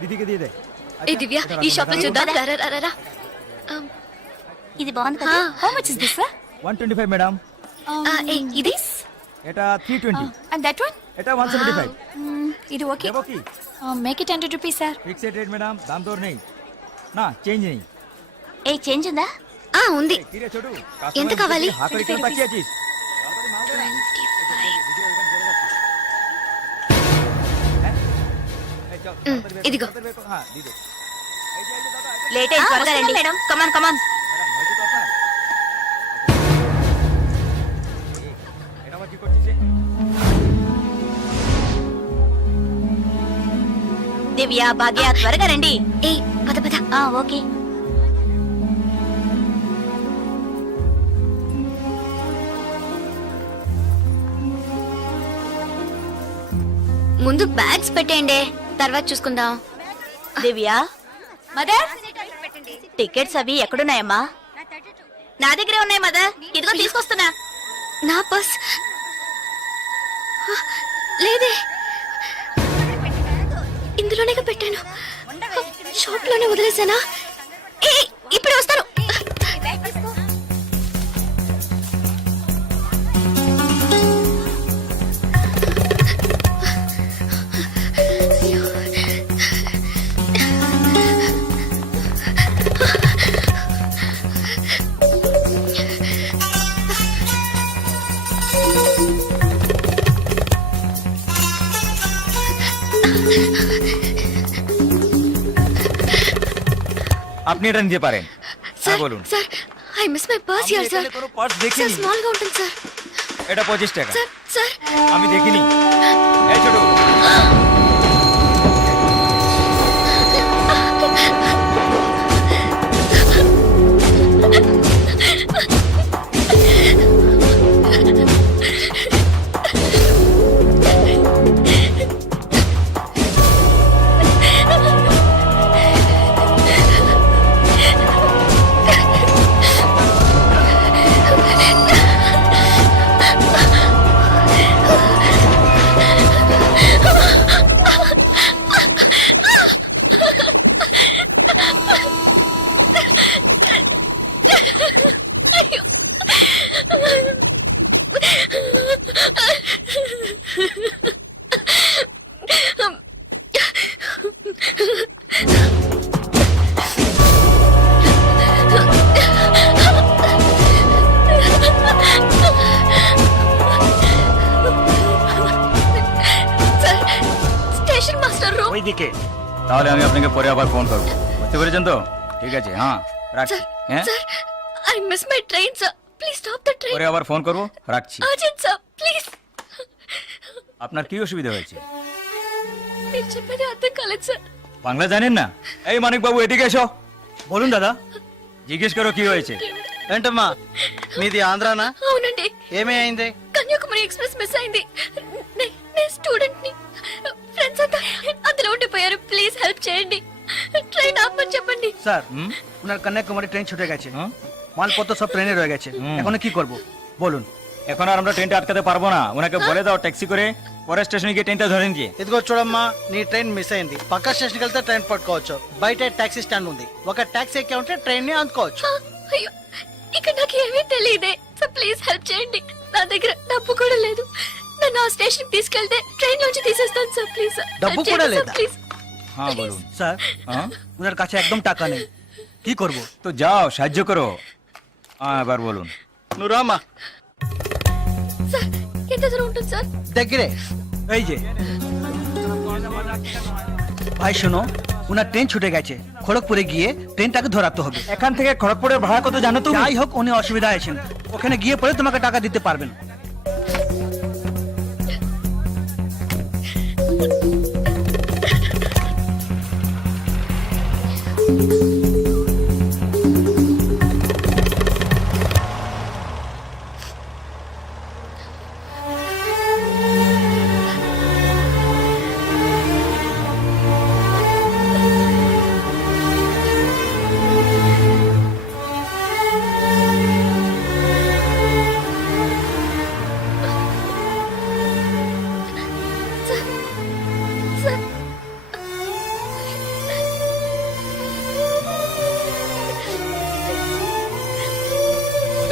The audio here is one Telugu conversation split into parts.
దీదీకి దీదే ఏ దివ్య ఈ షాప్ లో చూద్దాం. రా, రా, రా, రా. ఇది బాగుంది కదా. How much is this? 125 madam. ఏ ఇది এটা 320 అండ్ దట్ వన్? এটা 175 ఇది ఓకే. দেবো কি? Make it 100 rupees sir. Fixed rate madam, দাম দর নেই না, চেঞ্জ নেই. ఏ చేంజ్ ఉందా? ఉంది. কিরে ছোটু, ఎంత కావాలి? হাতে কেন তাকিয়ে আছিস? ఇదిగో. হ্যাঁ দিদে. లేట్ అయ్యి త్వరగా రండి మేడం. కమాన్ కమాన్. ম্যাডাম হয়তো তো আপনার এটা আবার কি করছিস? దివ్య, భాగ్య త్వరగా రండి. ఏ పద పద. ఓకే. ముందు బ్యాగ్స్ పెట్టేయండి, తర్వాత చూసుకుందాం. దివ్య, మదర్ టికెట్స్ అవి ఎక్కడున్నాయమ్మా? నా దగ్గరే ఉన్నాయి మదర్. ఇదిగో తీసుకొస్తున్నా. నా పర్స్ లేదే, ఇందులోనే పెట్టాను. షాప్ లోనే వదిలేసానా? ఏ ఇప్పుడు వస్తాను. আপনি এটা নিতে পারেন। স্যার বলুন sir, I miss my purse here sir. কোনো পার্স স্যার দেখিনি। স্মল గా ఉంటుంది স্যার। এটা 25 টাকা। স্যার স্যার আমি দেখিনি। এই ছোট, স্টেশন মাস্টার রুম ওইদিকে। তাহলে আমি আপনাকে পরে আবার ফোন করব। বুঝতে পেরেছেন তো? ঠিক আছে, হ্যাঁ রাখছি। হ্যাঁ sir, I miss my train sir, please stop the train. পরে আবার ফোন করব, রাখছি। Urgent sir, please. আপনার কি অসুবিধা হয়েছে? మీరు చెప్పేది అర్థం కాలేదు సార్। বাংলা জানেন না? এই মানিক বাবু এদিকে এসো। বলুন দাদা। জিজ্ঞেস করো কি হয়েছে। ఏంటమ్మా మీది ఆంధ్రానా? అవునండి, ఏమీ అయింది? కన్యాకుమారి ఎక్స్ప్రెస్ మిస్ అయింది. నేను స్టూడెంట్ ని, ఫ్రెండ్స్ అంతా అందులో ఉండిపోయారు. ప్లీజ్ హెల్ప్ చేయండి, ট্রেন ఆపమని చెప్పండి। স্যার ওনার কন্যাকুমারী ট্রেন ছুটে গেছে, মালপত্র সব ট্রেনে রয়ে গেছে। এখন কি করব বলুন? এখন আর আমরা ট্রেনটা আটকাতে পারবো না। ওনাকে বলে দাও ট্যাক্সি করে পরের స్టేషన్ గিয়ে ట్రైన్টা ধরে নিয়ে। ఇదిగో చూడమ్మా, నీ ట్రైన్ మిస్ అయింది. పక్క స్టేషన్కి వెళ్తే ట్రైన్ పట్టుకోవచ్చు. బయట టాక్సీ స్టాండ్ ఉంది, ఒక టాక్సీ ఎక్కి ఉంటే ట్రైన్ ని అందుకోవచ్చు. అయ్యో, ఇక్కడ నాకు ఏమీ తెలియదే సార్, ప్లీజ్ హెల్ప్ చేయండి. నా దగ్గర డబ్బు కూడా లేదు. నన్ను ఆ స్టేషన్ తీసుకెళ్తే ట్రైన్ నుంచి తీసేస్తాను సార్, ప్లీజ్। డబ్బు కూడా లేదా? ప్లీజ్। হ্যাঁ বলুন। স্যার ওনার কাছে একদম টাকা নেই, কি করব? তো যাও সাহায্য করো। হ্যাঁ এবার বলুন। నువ్వు రామ్మా। సార్ ఎంత దూరం ఉంటుంది సార్? దగ్గరే, এই যে। ভাই শোনো, ওনার ট্রেন ছুটে গেছে, খড়গপুরে গিয়ে ট্রেনটাকে ধরাতে হবে। এখান থেকে খড়গপুরের ভাড়া কত জানো তুমি? যাই হোক, উনি অসুবিধা আছেন, ওখানে গিয়ে পরে তোমাকে টাকা দিতে পারবেন।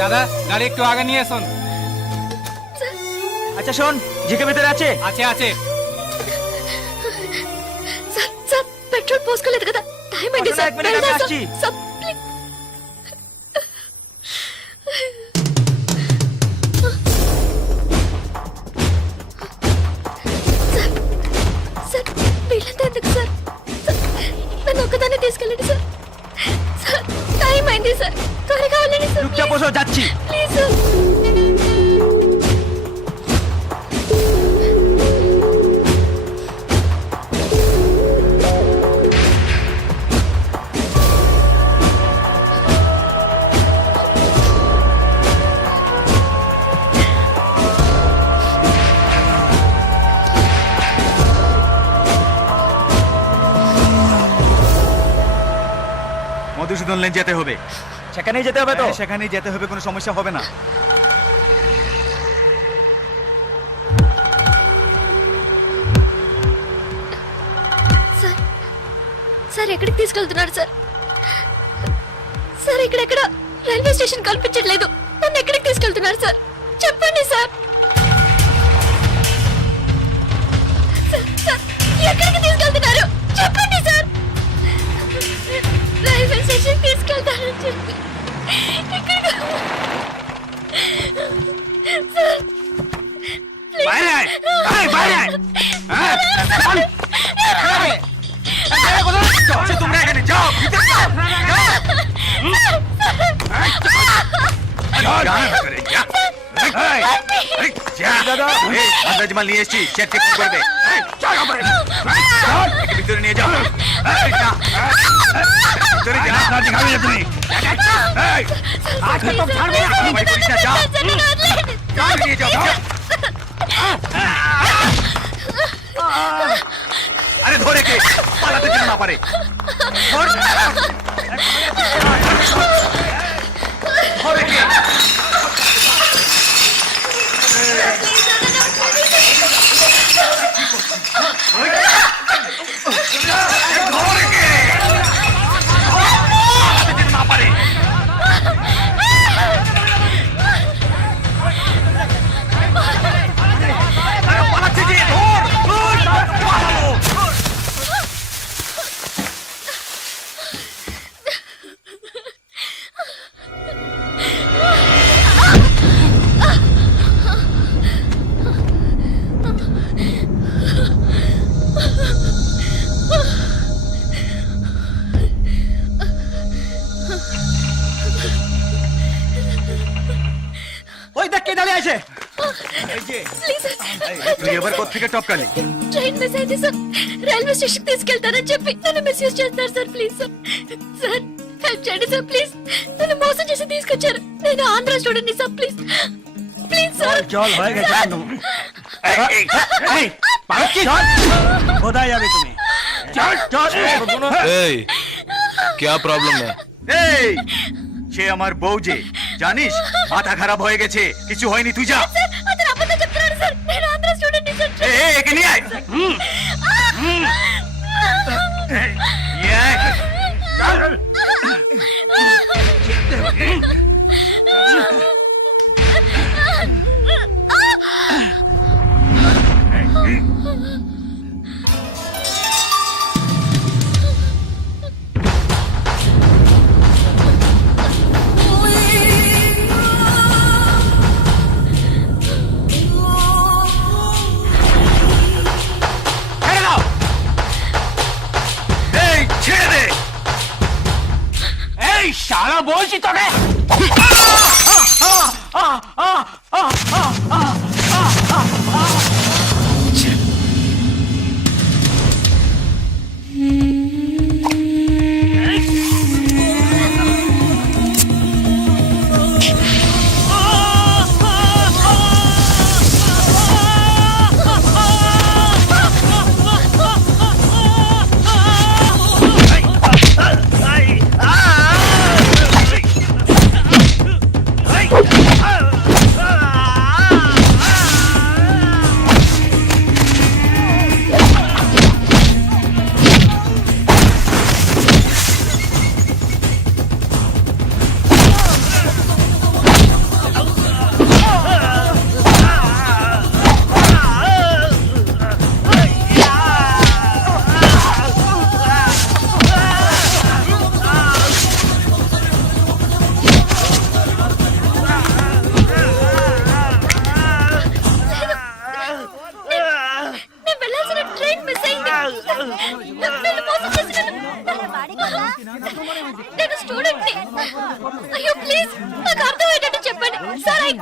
দাদা গাড়ি একটু আগে নিয়ে এসুন। আচ্ছা শোন, জিকে ভিতরে আছে? আছে আছে। సార్ సార్ పెట్రోల్ పోసుకోలేదు కదా టైం అయింది ఒక సార్ minute, আমি వెళ్దాం আসছি. సార్ ప్లీజ్ సార్ సార్ వీళ్ళంతా ఎందుకు సార్ సార్, నన్ను ఒక్కదాన్ని తీసుకెళ్ళండి సార్. సార్ టైం అయింది సార్, త్వరగా వెళ్ళండి సార్. চুপচাপ বসো, যাচ্ছি। Please sir. মধুসূদন লেন যেতে হবে। সেখানেই যেতে হবে তো? হ্যাঁ, সেখানেই যেতে হবে, কোনো সমস্যা হবে না। సార్ సార్ ఎక్కడికి తీసుకెళ్తున్నారు సార్? సార్ ఇక్కడెక్కడ రైల్వే స్టేషన్ కనిపించట్లేదు. నన్ను ఎక్కడికి తీసుకెళ్తున్నారు సార్? చెప్పండి సార్. సార్, సార్, ఎక్కడికి తీసుకెళ్తున్నారు? చెప్పండి సార్. రైల్వే స్టేషన్ తీసుకెళ్తానని చెప్పి ఎక్కడికి- సార్ ప్లీజ్. বাইরে আয়, আয়, বাইরে আয়। হ্যাঁ, চল। আচ্ছা, তোমরা এখানে যাও, ভিতরে যাও, যাও। যা, ভিতরে যা। এই, এই, যা। এই, আন্দাজ মাল নিয়ে এসেছি, চেক চেক করবে। এই, চল, ওপরে। চল, একে ভিতরে নিয়ে যাও। এই, যা। ভিতরে যা। খাবি না তুমি। এই, আজকে তো ছাড়বো না। আমার করিস না, যা। চল, নিয়ে যাও, যাও। আরে ধরে কে পালাতে যেন না পারে। ধর। ধরে কে? ধরে কে? পালাতে যেন না পারে। আরে পালাচ্ছে যে, ধর, ধর, পালাও। ওই দেখ কে দাঁড়িয়ে আছে। Please sir. তুই এবার কোত্থেকে টপকালি? ట్రైన్ మిస్ అయింది సార్. రైల్వే స్టేషన్ తీసుకెళ్తానని చెప్పి నన్ను మిస్యూజ్ చేస్తారు sir. Please sir. Sir help చేయండి సార్ ప్లీజ్. నన్ను మోసం చేసి తీసుకొచ్చారు. నేను ఆంధ్ర స్టూడెంట్ ని సార్. Please please sir. চল, হয়ে গেছে কিন্তু। এই, পালাচ্ছি। কোথায় যাবে তুমি? চল, চল। এই क्या प्रॉब्लम है? এই সে আমার বউ যে, জানিস মাথা খারাপ হয়ে গেছে, কিছু হয়নি, তুই যা। సార్ అతను అబద్ధం చెప్తున్నాడు సార్. నేను ఆంధ్ర స్టూడెంట్ ని సార్. এই, এই, একে নিয়ে আয়। এই, নিয়ে আয়। চল। ছেড়ে দাও। এই, ছেড়ে দে। এই শালা বলছি তোকে।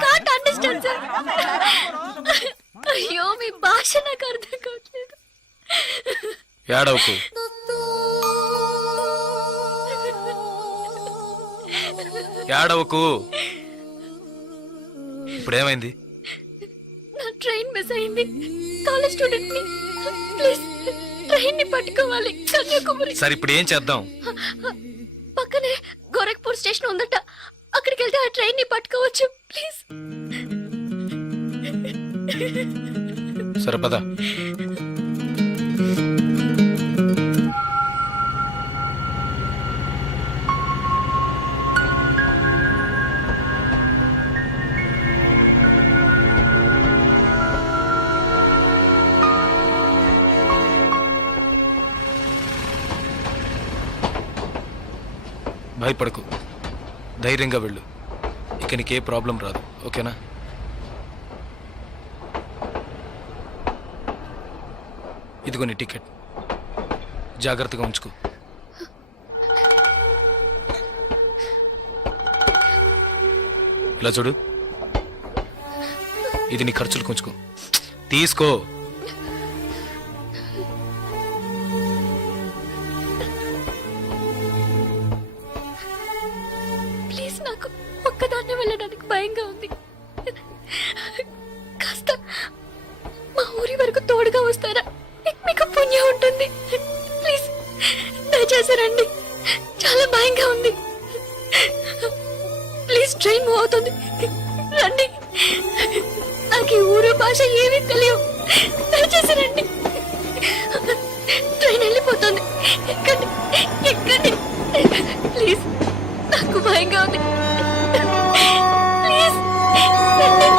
Can't understand sir. అయ్యో మీ భాష నాకు అర్థం కావట్లేదు. ఏడవకు. ఏడవకు. ఇప్పుడేమైంది? నా ట్రైన్ మిస్ అయింది. కాలేజ్ స్టూడెంట్ ని ప్లీజ్ ట్రైన్ ని పట్టుకోవాలి కన్యాకుమారి. సరే ఇప్పుడు ఏం చేద్దాం? పక్కనే గోరఖ్పూర్ స్టేషన్ ఉందట, అక్కడికి వెళ్తే ఆ ట్రైన్ ని పట్టుకోవచ్చు ప్లీజ్. సరే పద. భయపడకు, ధైర్యంగా వెళ్ళు. ఇక నీకే ప్రాబ్లం రాదు, ఓకేనా? ఇదిగో నీ టికెట్, జాగ్రత్తగా ఉంచుకో. ఇలా చూడు, ఇది నీ ఖర్చులకు ఉంచుకో. తీసుకో. ప్లీజ్ నాకు ఒక్కదాన్నే వెళ్ళడానికి భయంగా ఉంది. కాస్త మా ఊరి వరకు తోడుగా వస్తారా? మీకు పుణ్యం ఉంటుంది. ప్లీజ్ దయచేసి రండి, చాలా భయంగా ఉంది. ప్లీజ్ ట్రైన్ మూవ్ అవుతుంది, రండి. నాకు ఈ ఊరు భాష ఏమీ తెలియవు, దయచేసి రండి. ట్రైన్ వెళ్ళిపోతుంది, ఎక్కండి ఎక్కండి ప్లీజ్. నాకు భయంగా ఉంది, ప్లీజ్ రండి.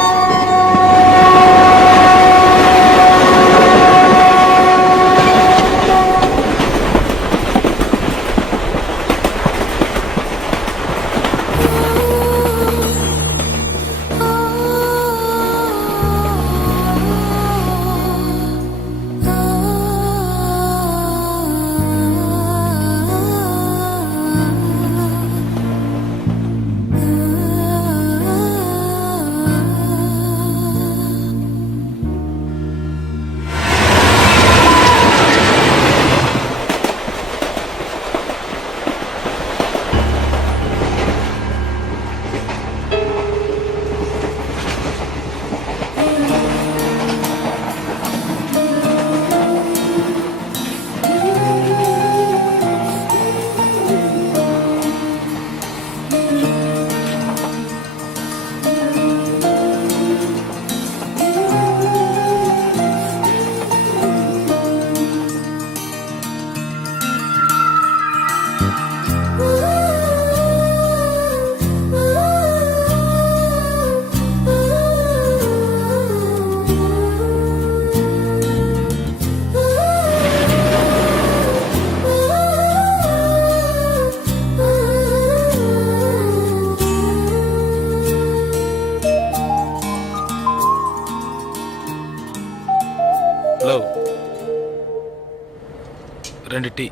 Hello, 2 tea.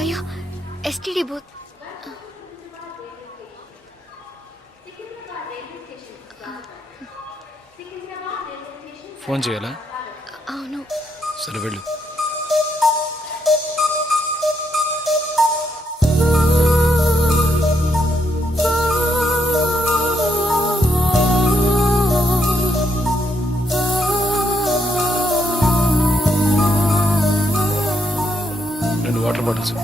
అయ్యో ఎస్టీడీ బూత్. ఫోన్ చేయాలా? అవును. సరే వెళ్ళు. Water bottles.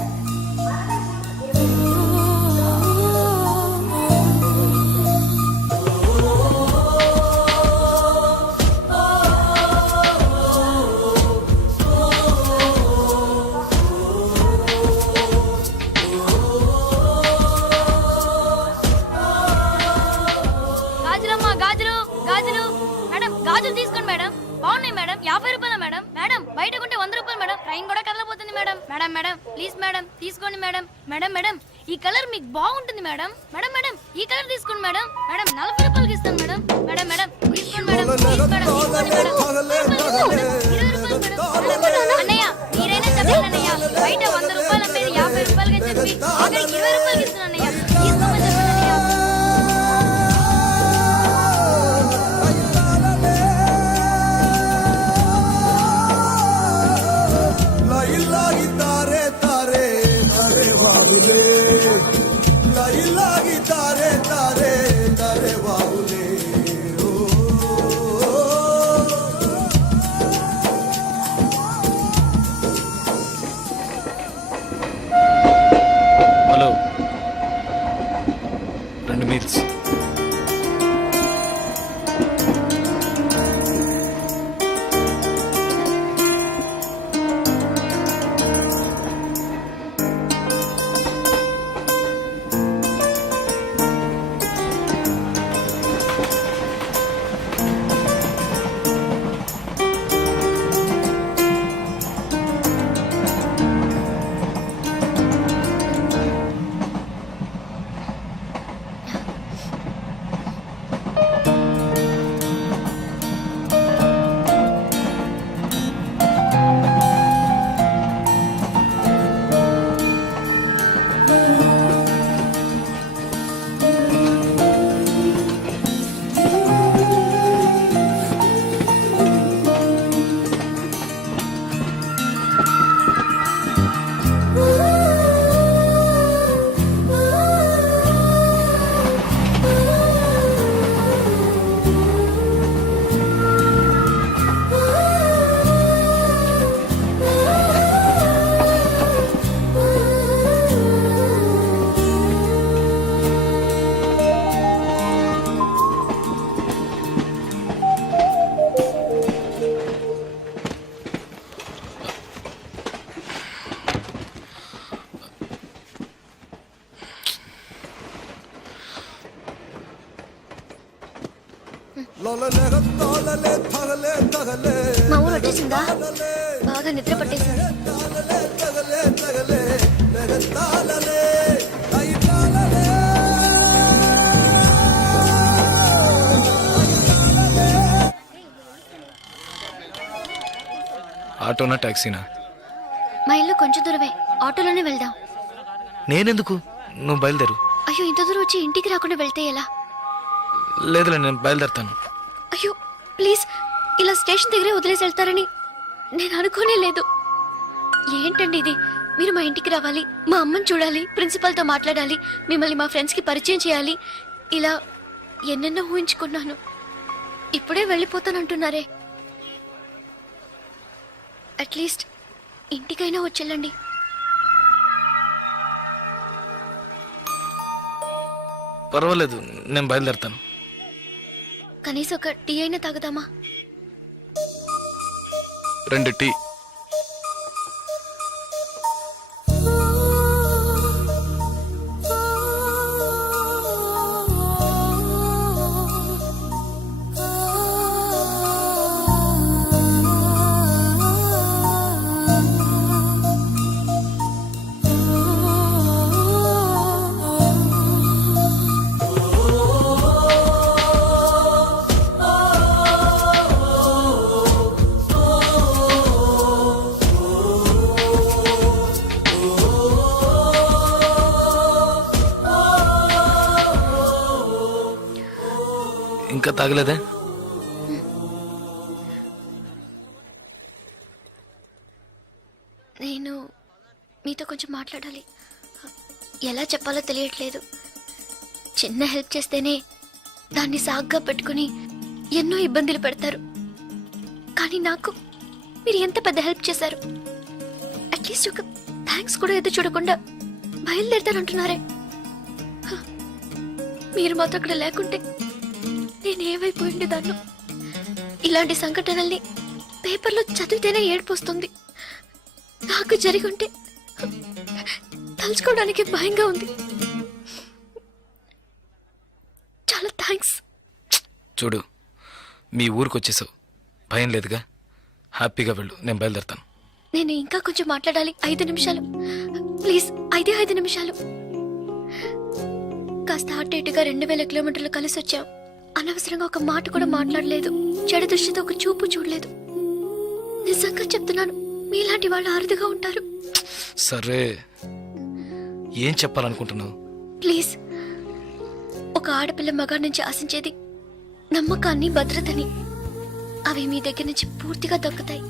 Madam madam madam please madam తీసుకోండి మేడం మేడం మేడం ఈ కలర్ మీకు బాగుంటుంది మేడం మేడం మేడం ఈ కలర్ తీసుకోండి మేడం మేడం 40 రూపాయలకి ఇస్తాను మేడం మేడం మేడం తీసుకోండి మేడం ప్లీజ్ మేడం తీసుకోండి మేడం 20 రూపాయలు మేడం అన్నయ్య మీరైనా చెప్పండి అన్నయ్య బయట 100 రూపాయలు అమ్మేది 50 రూపాయలకి చెప్పి ఆఖరికి 20 రూపాయలకి ఇస్తాను అన్నయ్య తీసుకోమని చెప్పండి అన్నయ్య హలో 2 మీల్స్. మా ఊరు వచ్చేసిందా బాగా నిద్ర పట్టేసింది ఆటోనా టాక్సీనా? మా ఇల్లు కొంచెం దూరమే ఆటోలోనే వెళ్దాం. నేనెందుకు, నువ్వు బయలుదేరు. అయ్యో ఇంత దూరం వచ్చి ఇంటికి రాకుండా వెళ్తే ఎలా? లేదులే, నేను బయలుదేరుతాను. అయ్యో ప్లీజ్ ఇలా స్టేషన్ దగ్గరే వదిలేసి వెళ్తారని నేను అనుకోనే లేదు. ఏంటండి ఇది? మీరు మా ఇంటికి రావాలి, మా అమ్మని చూడాలి, ప్రిన్సిపల్తో మాట్లాడాలి, మిమ్మల్ని మా ఫ్రెండ్స్కి పరిచయం చేయాలి, ఇలా ఎన్నెన్నో ఊహించుకున్నాను. ఇప్పుడే వెళ్ళిపోతానంటున్నారే. అట్లీస్ట్ ఇంటికైనా వచ్చేళ్ళండి. పర్వాలేదు, నేను బయలుదేరుతాను. కనీసం ఒక టీ అయినా తాగుదామా? 2 టీ. ఇంకా తాగలేదే? నేను మీతో కొంచెం మాట్లాడాలి. ఎలా చెప్పాలో తెలియట్లేదు. చిన్న హెల్ప్ చేస్తేనే దాన్ని సాగ్గా పెట్టుకుని ఎన్నో ఇబ్బందులు పెడతారు. కానీ నాకు మీరు ఎంత పెద్ద హెల్ప్ చేశారు. అట్లీస్ట్ ఒక థ్యాంక్స్ కూడా ఎదురు చూడకుండా బయలుదేరుతానంటున్నారే. మీరు మాతో అక్కడ లేకుంటే నేను ఏమైపోయింది దాన్ని. ఇలాంటి సంఘటనల్ని పేపర్లో చదివితేనే ఏడుపొస్తుంది. నాకు జరిగి ఉంటే తలుచుకోవడానికి భయంగా ఉంది. చాలా థ్యాంక్స్. చూడు, మీ ఊరికి వచ్చేసావు, భయం లేదుగా, హ్యాపీగా వెళ్ళు, నేను బయలుదేరుతాను. నేను ఇంకా కొంచెం మాట్లాడాలి. 5 నిమిషాలు ప్లీజ్. 5 నిమిషాలు. కాస్త అటు ఇటుగా 2000 కిలోమీటర్లు కలిసి వచ్చాం. అనవసరంగా ఒక మాట కూడా మాట్లాడలేదు. చెడు దృష్టితో ఒక చూపు చూడలేదు. నిజంగా చెప్తున్నాను, మీలాంటి వాళ్ళు అరుదుగా ఉంటారు. సరే, ఏం చెప్పాలనుకుంటున్నావు? ప్లీజ్. ఒక ఆడపిల్ల మగాడి నుంచి ఆశించేది నమ్మకాన్ని, భద్రతని. అవి మీ దగ్గర నుంచి పూర్తిగా దక్కుతాయి.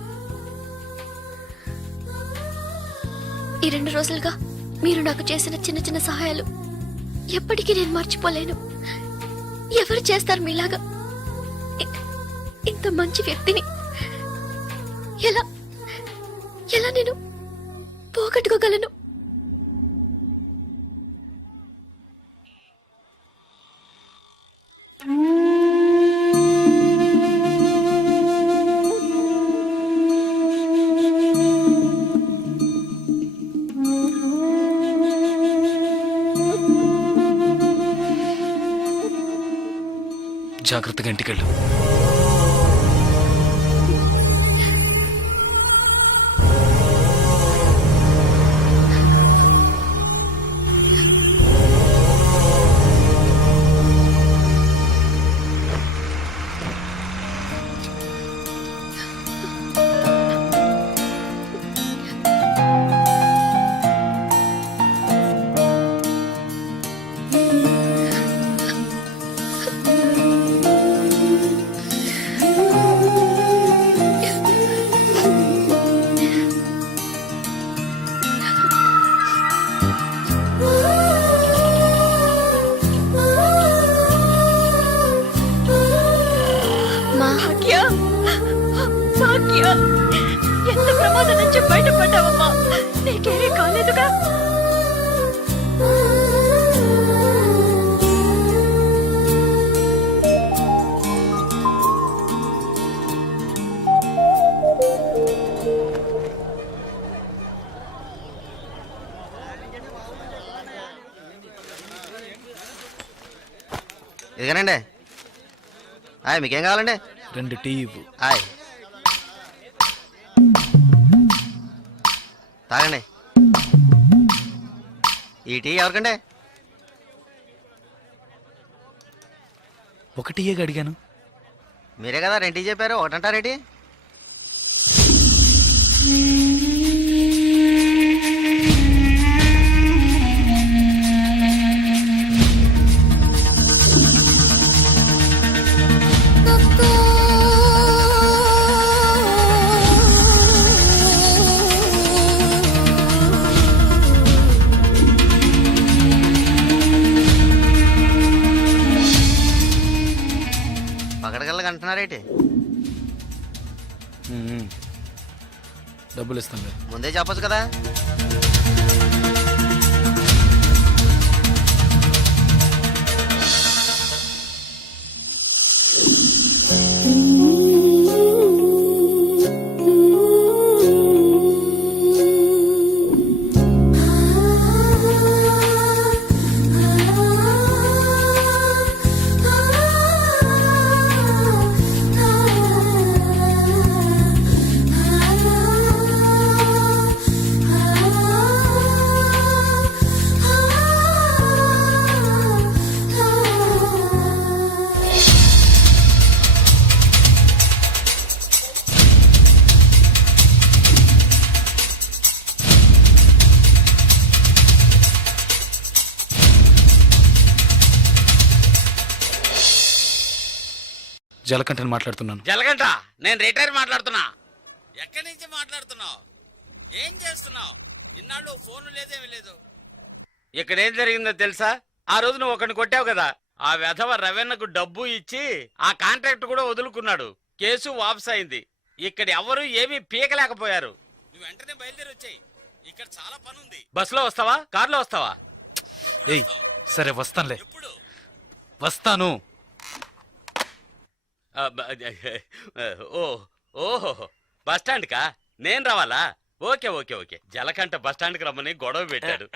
ఈ 2 రోజులుగా మీరు నాకు చేసిన చిన్న చిన్న సహాయాలు ఎప్పటికీ నేను మర్చిపోలేను. ఎవరు చేస్తారు మీలాగా? ఇంత మంచి వ్యక్తిని ఎలా ఎలా నేను పోగొట్టుకోగలను? జాగ్రత్తగా ఇంటికెళ్ళు. ఎంత ప్రమాదం నుంచి బయటపడ్డావమ్మా? నీకేమీ కాలేదుగా? ఇదిగానండి. మీకేం కావాలండి? 2 టీ ఇవ్వు. తాగండి. ఈ టీ ఎవరికండి? 1 టీయేగా అడిగాను. మీరే కదా 2 టీ చెప్పారు, ఒకటంటారేటి? పగడగల్లగా అంటున్నారేటి? డబ్బులు ఇస్తాను. ముందే చెప్పొచ్చు కదా. జలకంఠని మాట్లాడుతున్నాను. జలగంట, నేను రిటైర్ మాట్లాడుతున్నా. ఎక్కడి నుంచి మాట్లాడుతున్నావు? ఏం చేస్తున్నావు? ఇన్నాళ్ళు ఫోన్ లేదేమీ లేదు. ఇక్కడ ఏం జరిగిందో తెలుసా? ఆ రోజు నువ్వు ఒకరిని కొట్టావు కదా, ఆ వెధవ రవెన్నకు డబ్బు ఇచ్చి ఆ కాంట్రాక్ట్ కూడా వదులుకున్నాడు. కేసు వాపస్ అయింది. ఇక్కడ ఎవరు ఏమీ పీకలేకపోయారు. నువ్వు వెంటనే బయలుదేరి వచ్చాయి. ఇక్కడ చాలా పని ఉంది. బస్సులో వస్తావా, కారులో వస్తావా? ఏయ్, సరే వస్తానులే. ఎప్పుడు వస్తాను. ఓహో, బస్ స్టాండ్ కా నేను రావాలా? Okay okay okay. జలకంట బస్ స్టాండ్ కి రమ్మని గొడవ పెట్టాడు.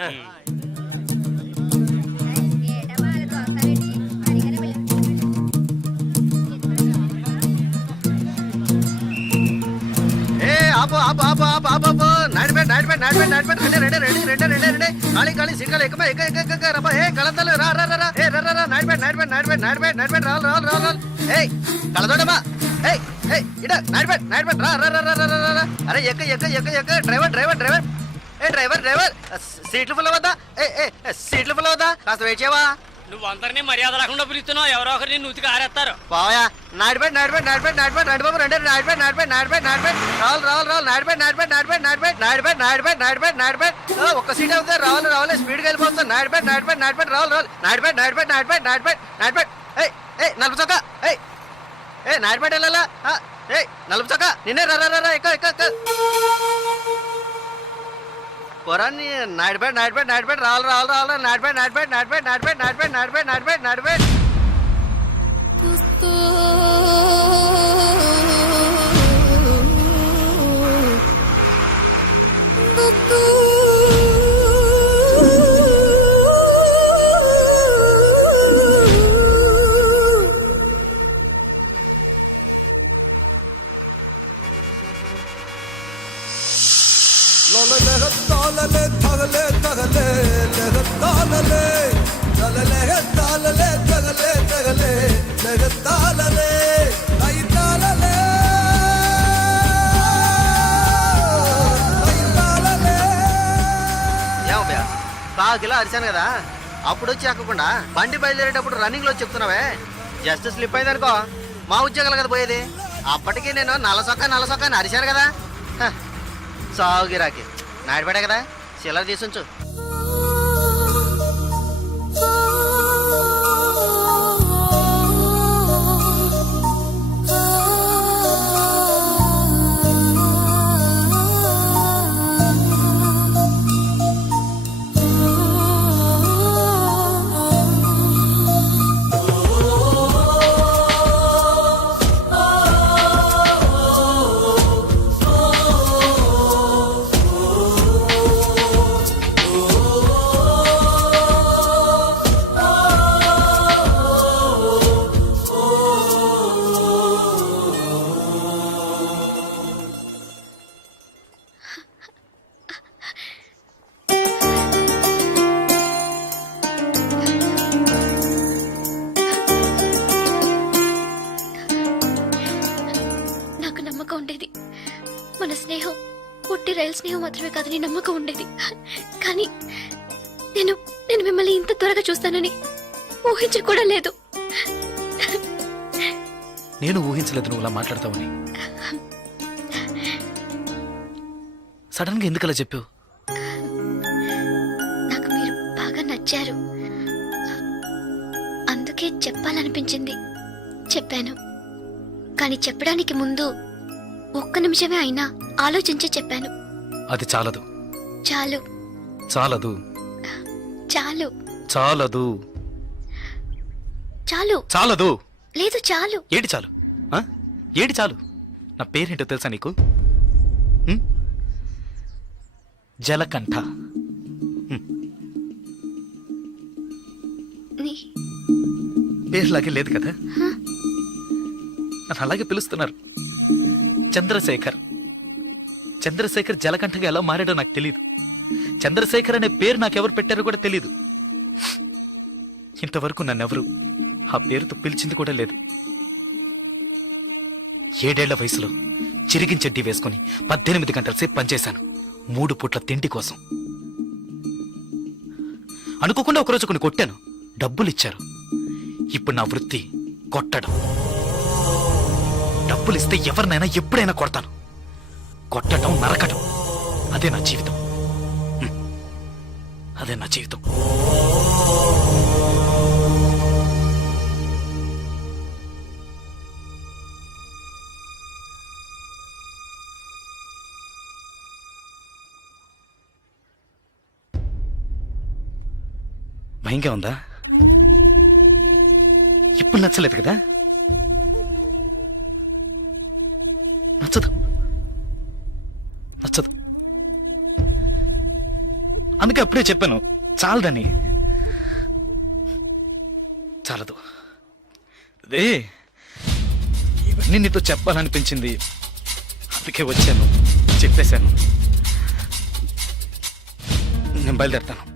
ఆపు ఆపు ఆపు ఆపు ఆపు ఆపు నాడిపేట నాడిపేట నాడిపేట నాడిపేట రెడ్డి ఖాళీ ఖాళీ సిక్కలు ఎక్క ఎక్క ఎక్క ఎక్క రబ్బా ఏ కళతలు రా రా రా ఏ రా రా రా నాడిపేట నాడిపేట నాడిపేట నాడిపేట నాడిపేట రావాలి రావాలి రావాలి ఏయ్ కళతోడమ్మా ఏయ్ ఏయ్ ఇడ నాడిపేట నాడిపేట రా రా రా రా రా రా అరే ఎక్క ఎక్క ఎక్క ఎక్క డ్రైవర్ డ్రైవర్ డ్రైవర్ ఏ డ్రైవర్ డ్రైవర్ సీట్లు ఫుల్ అవుతా ఏ ఏ సీట్లు ఫుల్ అవుతా కాస్త వెయిట్ చేయవా నువ్వు అందరినీ మర్యాద రాకుండా పిలుస్తున్నావు ఎవరో ఒకరిని నూతికి ఆరేస్తారు పోయా నాడిపేట నాడిపేట నాడిపేట నాడిపేట నడిబాబు రెండు నాడిపేట నాడిపేట నాడిపేట నాడిపేట రావాలి రావాలి రావాలి నాడిపేట నాడిపేట నాడిపేట నాడిపేట నాడిపేట నాడిపేట నాడిపేట నాడిపేట ఒక్క సీట్ అవుతుంది రావాలి రావాలి స్పీడ్గా వెళ్ళిపోతుంది నాడిపేట నాడిపేట నాడిపేట రావాలి రావాలి నాడిపేట నాడిపేట నాడిపేట నాడిపేట నాడిపేట ఏ ఏ నలుపు చొక్క ఏ ఏ నాడిపేట వెళ్ళాలా ఏ నలుపు చొక్క నిన్నే రా రా రా ఎక్క ఎక్క ఎక్క పొరాన్ని నాడిపేట నాడిపేట నాడిపేట రావాలి రావాలి రావాలి నాడిపేట నాడిపేట నాడిపేట నాడిపేట నాడిపేట నాడిపేట నాడిపేట నాడిపేట బాగా అరిశాను కదా అప్పుడు వచ్చి ఎక్కకుండా బండి బయలుదేరేటప్పుడు రన్నింగ్ లో చెప్తున్నావే జస్ట్ స్లిప్ అయింది అనుకో మా ఉద్యోగాలు కదా పోయేది అప్పటికి నేను నల్లసొక్క అని అరిశాను కదా సాగు గిరాకి నాడిపడే కదా చిల్లర తీసుంచు ఉండేది మన స్నేహం పుట్టి రైలు స్నేహం మాత్రమే కాదని నమ్మకం ఉండేది. కానీ నేను నేను మిమ్మల్ని ఇంత త్వరగా చూస్తానని ఊహించి కూడా లేదు. నేను ఊహించలేదు నువ్వు ఇలా మాట్లాడతావని. సడన్ గా ఎందుకలా చెప్పావు? నాకు మీరు బాగా నచ్చారు, అందుకే చెప్పాలనిపించింది చెప్పాను. కానీ చెప్పడానికి ముందు ఒక్క నిమిషమే అయినా ఆలోచించి చెప్పాను. అది చాలదు. చాలు. చాలదు. చాలు. చాలదు. చాలు. చాలదు. లేదు చాలు. ఏడి చాలు? ఏడి చాలు? నా పేరేంటో తెలుసా నీకు? జలకంఠ. పేరులాగే లేదు కదా, నన్ను అలాగే పిలుస్తున్నారు. చంద్రశేఖర్. చంద్రశేఖర్ జలకంఠగా ఎలా మారాడో నాకు తెలియదు. చంద్రశేఖర్ అనే పేరు నాకెవరు పెట్టారో కూడా తెలియదు. ఇంతవరకు నన్నెవరు ఆ పేరుతో పిలిచింది కూడా లేదు. 7 ఏళ్ల వయసులో చిరిగిన చెడ్డీ వేసుకుని 18 గంటల సేపు పనిచేశాను 3 పూట్ల తిండి కోసం. అనుకోకుండా ఒకరోజు కొన్ని కొట్టాను, డబ్బులు ఇచ్చారు. ఇప్పుడు నా వృత్తి కొట్టడం. డబ్బులు ఇస్తే ఎవరినైనా ఎప్పుడైనా కొడతాను. కొట్టడం, నరకడం, అదే నా జీవితం. అదే నా జీవితం. భయంగా ఉందా? ఇప్పుడు నచ్చలేదు కదా? నచ్చదు. నచ్చదు. అందుకే అప్పుడే చెప్పాను చాలదని. చాలదు. అదే ఇవన్నీ నీతో చెప్పాలనిపించింది, అందుకే వచ్చాను. చెప్పేశాను. నేను బయలుదేరుతాను.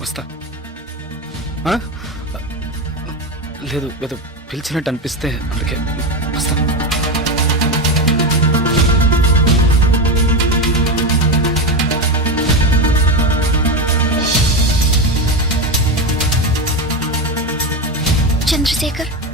వస్తా. ఆ? లేదు ఏదో పిలిచినట్టు అనిపిస్తే అందుకే వస్తా. చంద్రశేఖర్